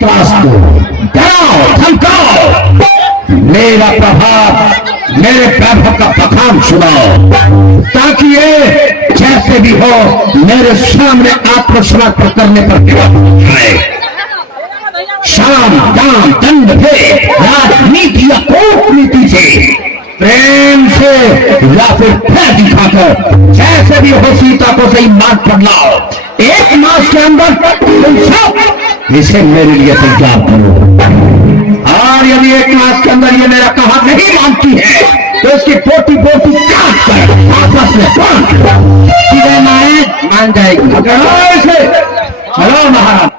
त्रास दो, डराओ, धमकाओ, मेरा प्रभाव, मेरे प्रभु का पखान सुनाओ, ताकि ये जैसे भी हो मेरे सामने आत्मसमर्पण करने पर गिरफ्तार जाए। शाम दाम दंड भेद राजनीति या कूटनीति से, प्रेम से या फिर भय दिखाकर जैसे भी हो सीता को सही मार्ग पर लाओ। 1 मास के अंदर तुम सब इसे मेरे लिए तैयार करो, और यदि 1 मास के अंदर ये मेरा कहा नहीं मानती है तो इसकी पोटी पोटी काट कर आपस में मान जाएगी। चलो महाराज।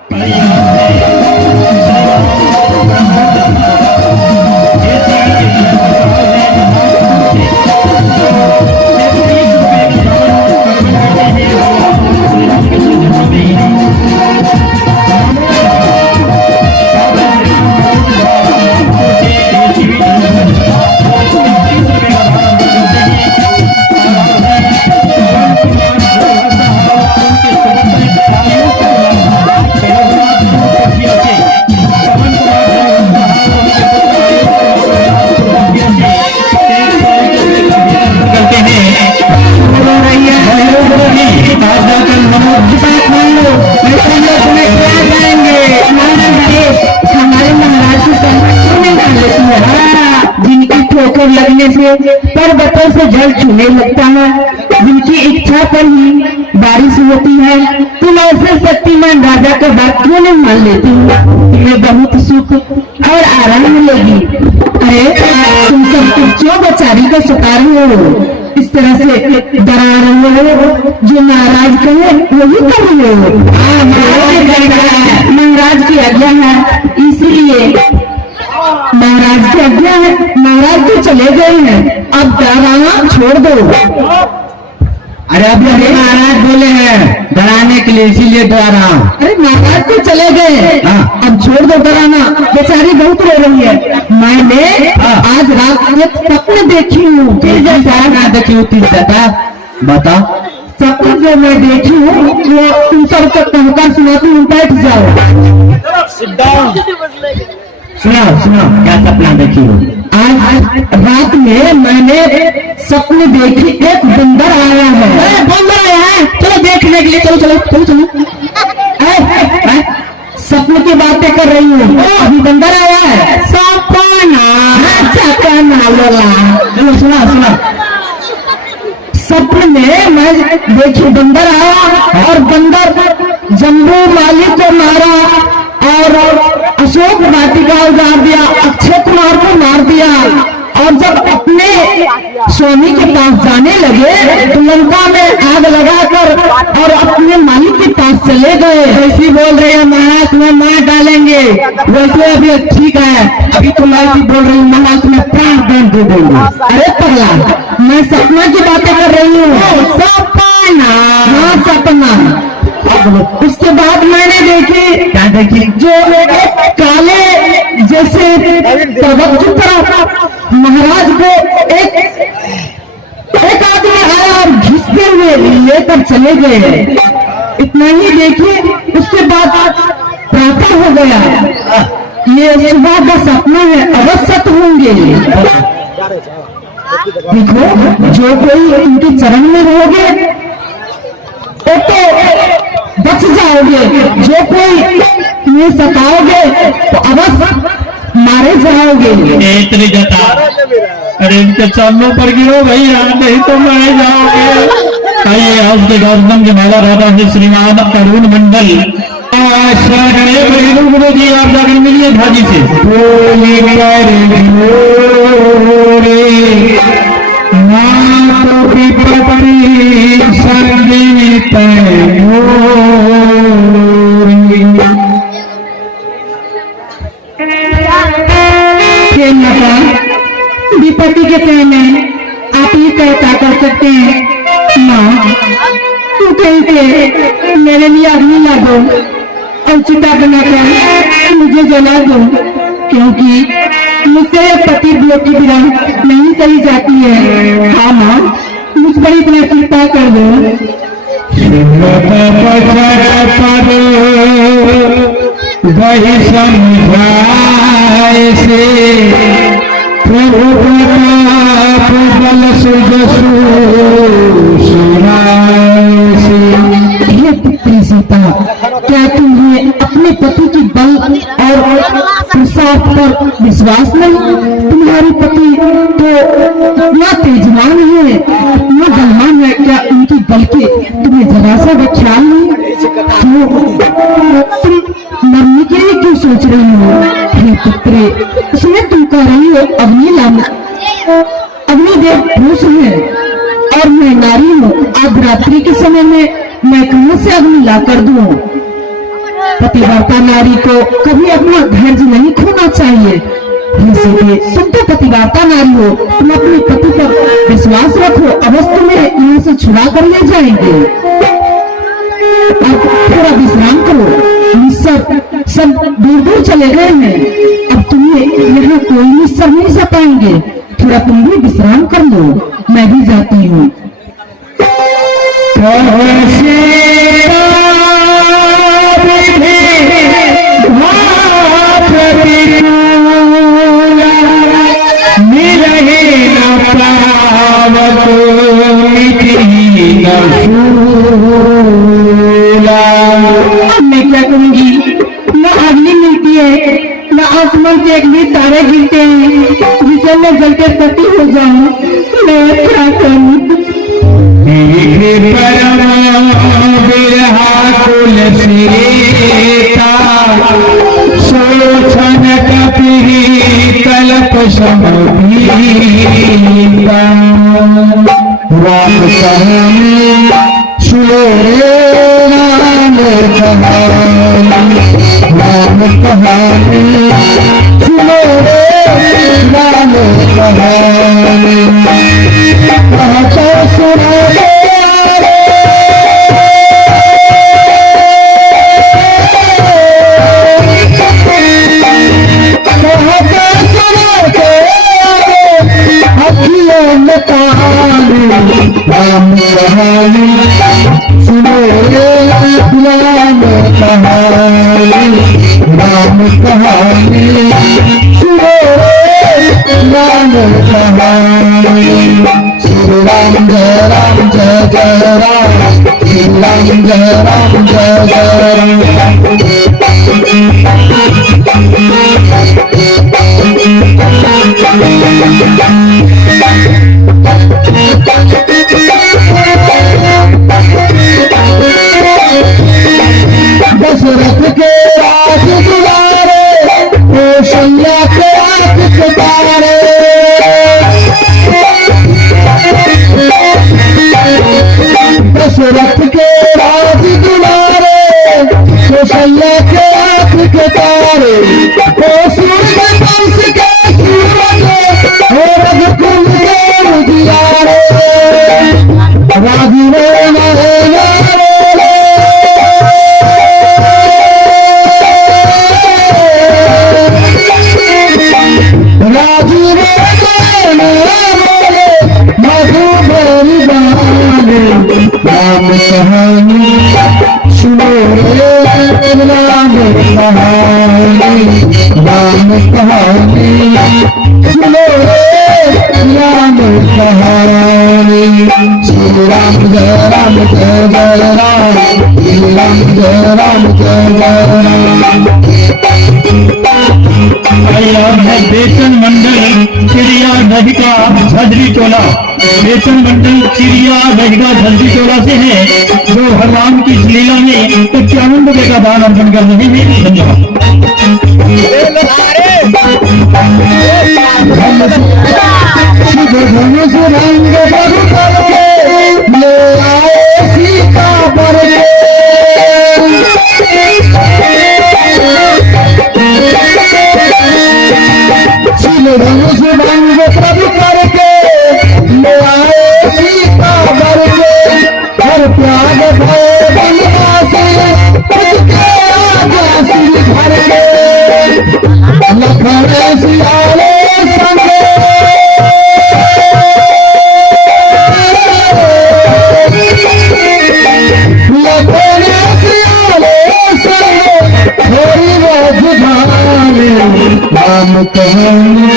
लगने से पर्वतों से जल छूने लगता है, जिनकी इच्छा पर ही बारिश होती है। तुम ऐसे शक्तिमान राजा का बात क्यों नहीं मान लेती? तुम्हें बहुत सुख और आराम मिलेगी। अरे तुम सब क्यों बेचारी का शिकार हो? इस तरह से डरा रहे हो, जो महाराज कहे वही कर रहे हो। महाराज की आज्ञा है, इसलिए महाराज की आज्ञा है। महाराज तो चले गए हैं, अब डराना छोड़ दो। अरे अभी महाराज बोले हैं डराने के लिए, इसीलिए डरा रहा हूँ। अरे महाराज तो चले गए, अब छोड़ दो डराना। बेचारी बहुत रो रही है। मैंने आज रात में सपने देखी हूँ। देखी हूँ तीन बताओ। सपने जो मैं देखी हूँ वो तुम सबको कहकर सुनाती हूँ, बैठ जाओ। सुनाओ क्या सपना देखी हो? आज रात में मैंने सपने देखी, एक बंदर आया है। बंदर आया है, चलो देखने के लिए, चलो चलो चलो चलो। सपने की बातें कर रही हूँ, अभी बंदर आया है। सपना बोला, सुना। सपने में मैं देखी बंदर आया, और बंदर जम्बू माली को मारा और अशोक वाटिका उजाड़ दिया, अक्षय कुमार को मार दिया। और जब अपने स्वामी के पास जाने लगे तो लंका में आग लगाकर और अपने मालिक के पास चले गए। ऐसी बोल रहे हैं महाराज तुम्हें मार डालेंगे, वैसे अभी ठीक है, अभी तुम ऐसी बोल रही हूँ महाराज तुम्हें प्राण दंड दे देंगे। अरे पगला, मैं सपना की बातें कर रही हूँ। सपना? हाँ सपना। उसके बाद मैंने देखी, क्या देखी? जो काले जैसे पर्वत की तरफ महाराज को एक आदमी आया और घिसते हुए लेकर चले गए। इतना ही देखिए, उसके बाद प्रातः हो गया। ये सुबह का सपना है, अवश्य होंगे। देखो, जो कोई उनके चरण में रहोगे तो बच जाओगे, जो कोई तुम्हें सताओगे तो अवश्य मारे जाओगे। इतनी जता, अरे इनके चरणों पर गिरो भैया, नहीं तो मारे जाओगे। आइए आज के गौतम की माला राधा जी श्रीमान अरुण मंडल गुरु जी, आप जाकर मिलिए भाजी से। संगीत विपत्ति के समय में आप ही सहायता कर सकते हैं। माँ, तू कहीं से मेरे लिए अग्नि ला दो और चिता बनाकर मुझे जला दो, क्योंकि मुझसे पति की विरह नहीं सही जाती है। हाँ माँ, मुझ पर इतना कृपा कर दो। वही समझाए से प्रभु प्रताप बल सुजसु सुनाए। हे पुत्री सीता, क्या तुम्हें अपने पति की बल और प्रसाद पर विश्वास नहीं? तुम्हारे पति तो इतना तेजवान है, इतना बलवान है, क्या उनकी बल के तुम्हें जरा सा भी ख्याल नहीं? क्यों तुम मरने के लिए क्यों सोच रही हो? हे पुत्री, उसमें तुम कह रही हो अग्नि लाना, अग्निदेव पुरुष है और मैं नारी हूँ। आज रात्रि के समय में मैं कहां से अग्नि ला कर दूं? पतिव्रता नारी को कभी अपना धैर्य नहीं खोना चाहिए। सीधे तुम तो पतिव्रता नारी हो, तुम अपने पति पर विश्वास रखो, अवश्य तुम्हें यहाँ से छुड़ा कर ले जाएंगे। अब थोड़ा विश्राम करो, निस्सर सब दूर दूर चले गए हैं, अब तुम्हें यहाँ कोई निस्सर नहीं सताएंगे। थोड़ा तुम भी विश्राम कर लो, मैं भी जाती हूँ। मैं क्या करूंगी? न अग्नि मिलती है, न आसमान से एक भी तारे गिरते हैं जिसे मैं जल के सती हो जाऊं। मैं क्या करूं? कुल सीता सोचन कपी कल्प समभीता। राम कहानी सुनो रे राम कहानी, राम कहानी सुनो रे राम कहानी। कहता सुनो रे राम कहानी सुनो रे राम कहानी, राम कहानी सुनो रे राम कहानी। श्री राम जय राम जय जय राम, श्री राम जय राम जय जय दशरथ के राज दुलारे, कौशल्या के आंख के तारे। दशरथ के राज दुलारे, कौशल्या के आंख के तारे। ओ सूर्य वंश के सूरज, ओ रघुकुल के उजियारे। राजीव राम कहानी सुनो रे राम कहानी, राम कहानी सुनो रे राम कहानी। श्री राम जय राम जय जय राम, श्री राम जय राम जय जय राम। बेचन मंडल चिड़िया नहिका झदरी टोला, बेचन मंडल चिड़िया नहिका झदरी टोला से है, जो भगवान की इस लीला में सत्यानंद का दान अर्पण कर रहे हैं। धन्यवाद। सीता पर प्रभु करके ले आए सीता बर के, हर प्याग भय बनवासी उसके आजा सिर भर के। लखन सियाले संगे लखन सियाले संगे थोड़ी राम कहानी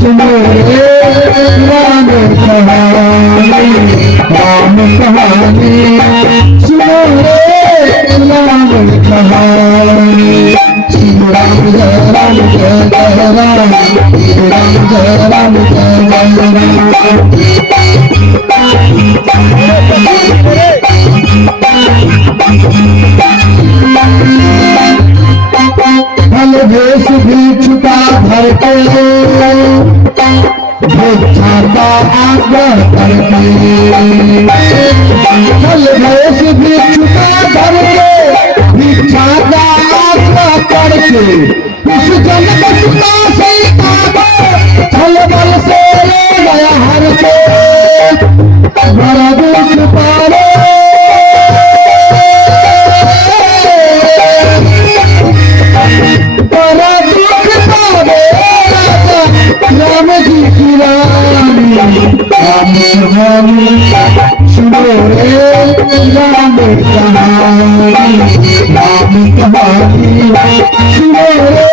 सुनो रे राम कहानी, राम कहानी सुनो रे राम कहानी। श्री राम जय राम जय जय राम, श्री राम जय राम जय जय राम। फल भेष भी छुटा भर के भिक्षा का आग्रह करके, फल भेष भी छुटा भर के भिक्षा का आग्रह करके, उस जन्म सुना से फल बल से ले गया हर के, बड़ा दुख पारे राम जी की रानी, राम कहानी सुनो रे राम कहानी, राम कहानी सुनो रे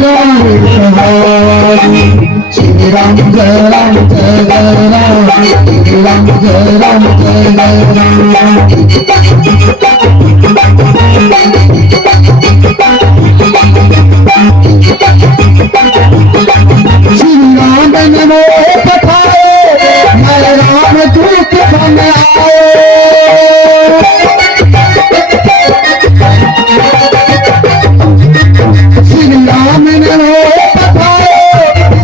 राम कहानी। श्री राम जय राम जय जय राम, श्री राम जय राम जय जय राम। श्री राम ने मोह पठाए, मैं राम दूत बन आए। श्री राम ने मोह पठाए,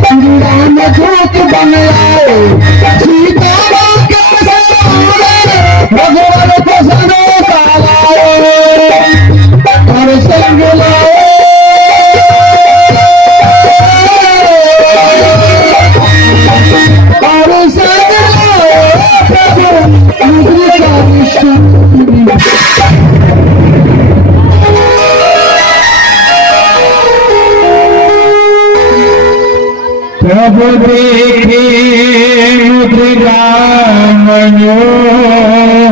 श्री राम दूत बन आए। सीता के भगवान को सनो का लाए और संग लाए, प्रभु देखे मुद्रिका मनोहर,